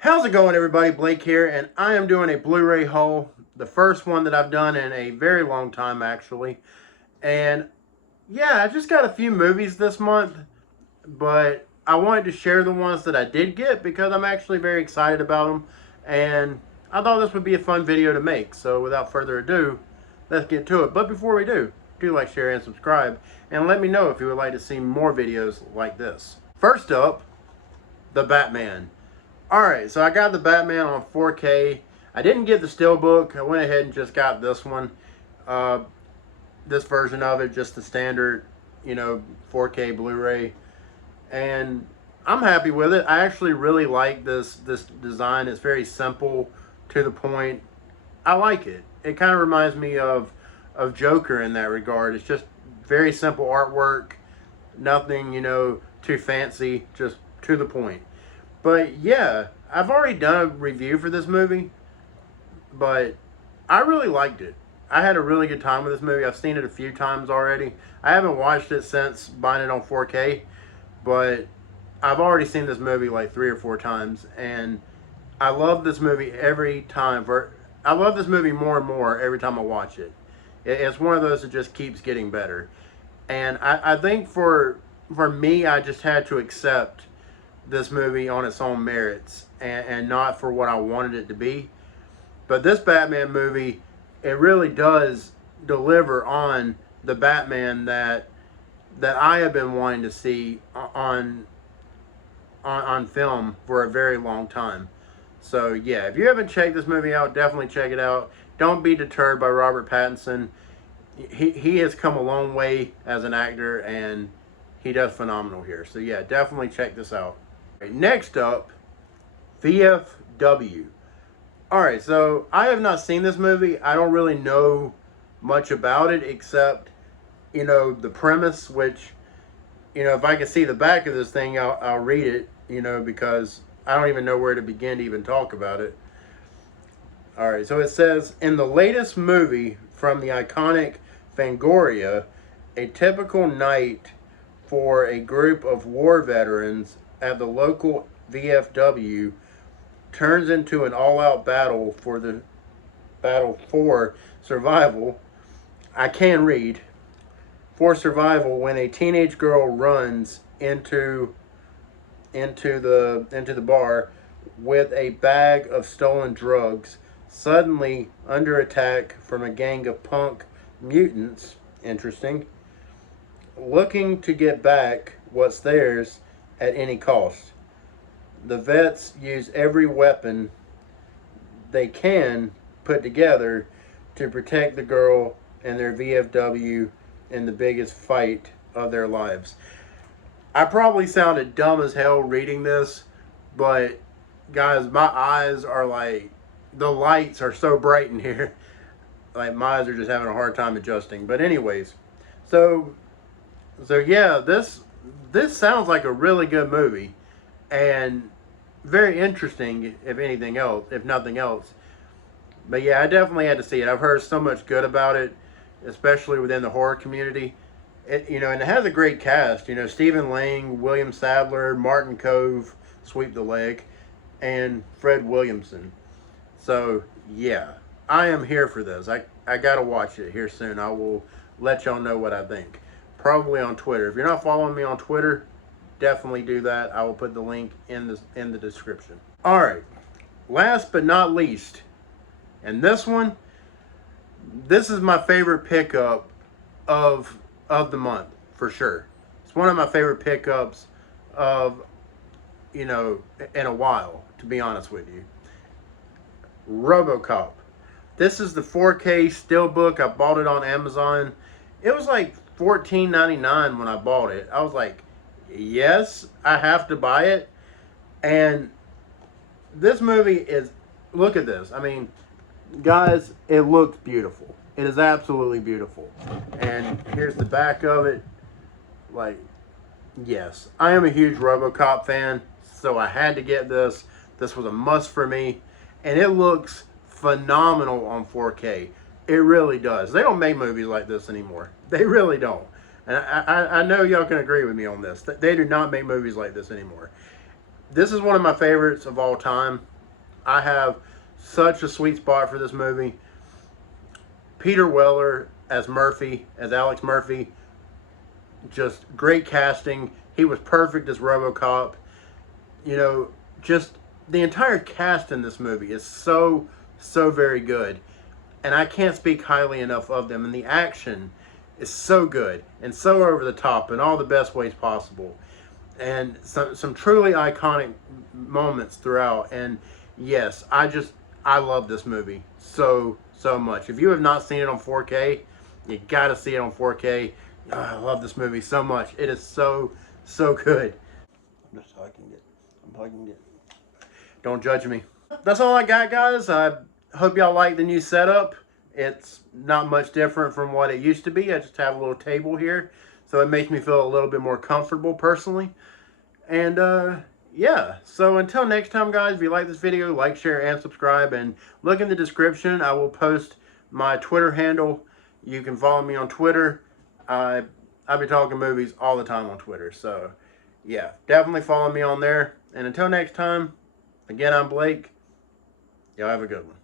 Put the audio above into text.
How's it going, everybody? Blake here, and I am doing a Blu-ray haul, the first one that I've done in a very long time, actually. And yeah, I just got a few movies this month, but I wanted to share the ones that I did get because I'm actually very excited about them, and I thought this would be a fun video to make. So without further ado, let's get to it. But before we do like, share, and subscribe, and let me know if you would like to see more videos like this. First up, The Batman. Alright, so I got the Batman on 4K. I didn't get the Steelbook. I went ahead and just got this one. This version of it, just the standard, 4K Blu-ray. And I'm happy with it. I actually really like this design. It's very simple, to the point. I like it. It kind of reminds me of Joker in that regard. It's just very simple artwork. Nothing, too fancy. Just to the point. But yeah, I've already done a review for this movie, but I really liked it. I had a really good time with this movie. I've seen it a few times already. I haven't watched it since buying it on 4K, but I've already seen this movie like 3 or 4 times, and I love this movie every time. I love this movie more and more every time I watch it. It's one of those that just keeps getting better. And I think for me, I just had to accept this movie on its own merits and not for what I wanted it to be. But this Batman movie, it really does deliver on the Batman that I have been wanting to see on film for a very long time. So yeah, if you haven't checked this movie out, definitely check it out. Don't be deterred by Robert Pattinson. He has come a long way as an actor, and he does phenomenal here. So yeah, definitely check this out. Next up, VFW. Alright, so I have not seen this movie. I don't really know much about it except, the premise, which, if I can see the back of this thing, I'll read it, because I don't even know where to begin to even talk about it. Alright, so it says, in the latest movie from the iconic Fangoria, a typical night for a group of war veterans at the local VFW turns into an all-out battle for survival. I can read. For survival, when a teenage girl runs into the bar with a bag of stolen drugs, suddenly under attack from a gang of punk mutants. Interesting. Looking to get back what's theirs at any cost. The vets use every weapon they can put together to protect the girl and their VFW in the biggest fight of their lives. I probably sounded dumb as hell reading this, but guys, my eyes are like, the lights are so bright in here. Like, my eyes are just having a hard time adjusting. But anyways, so yeah, this sounds like a really good movie, and very interesting, if nothing else. But yeah, I definitely had to see it. I've heard so much good about it, especially within the horror community. And it has a great cast. Stephen Lang, William Sadler, Martin Cove, sweep the leg, and Fred Williamson. So yeah, I am here for this. I gotta watch it here soon. I will let y'all know what I think. Probably on Twitter. If you're not following me on Twitter, definitely do that. I will put the link in the description. Alright, last but not least, and this is my favorite pickup of the month, for sure. It's one of my favorite pickups of, in a while, to be honest with you. RoboCop. This is the 4K Steelbook. I bought it on Amazon. It was like $14.99 when I bought it. I was like, yes, I have to buy it. And this movie is, look at this. I mean, guys, it looks beautiful. It is absolutely beautiful. And here's the back of it. Like, yes, I am a huge RoboCop fan, so I had to get this. This was a must for me. And it looks phenomenal on 4K. It really does. They don't make movies like this anymore. They really don't. And I know y'all can agree with me on this. They do not make movies like this anymore. This is one of my favorites of all time. I have such a sweet spot for this movie. Peter Weller as Murphy, as Alex Murphy, just great casting. He was perfect as RoboCop. You know, just the entire cast in this movie is so very good. And I can't speak highly enough of them. And the action is so good and so over the top in all the best ways possible. And some truly iconic moments throughout. And yes, I love this movie so much. If you have not seen it on 4K, you gotta see it on 4K. Oh, I love this movie so much. It is so good. I'm just hugging it. I'm hugging it. Don't judge me. That's all I got, guys. I hope y'all like the new setup. It's not much different from what it used to be. I just have a little table here, so it makes me feel a little bit more comfortable personally. And yeah, so until next time, guys, if you like this video, like, share, and subscribe. And look in the description. I will post my Twitter handle. You can follow me on Twitter. I be talking movies all the time on Twitter. So yeah, definitely follow me on there. And until next time, again, I'm Blake. Y'all have a good one.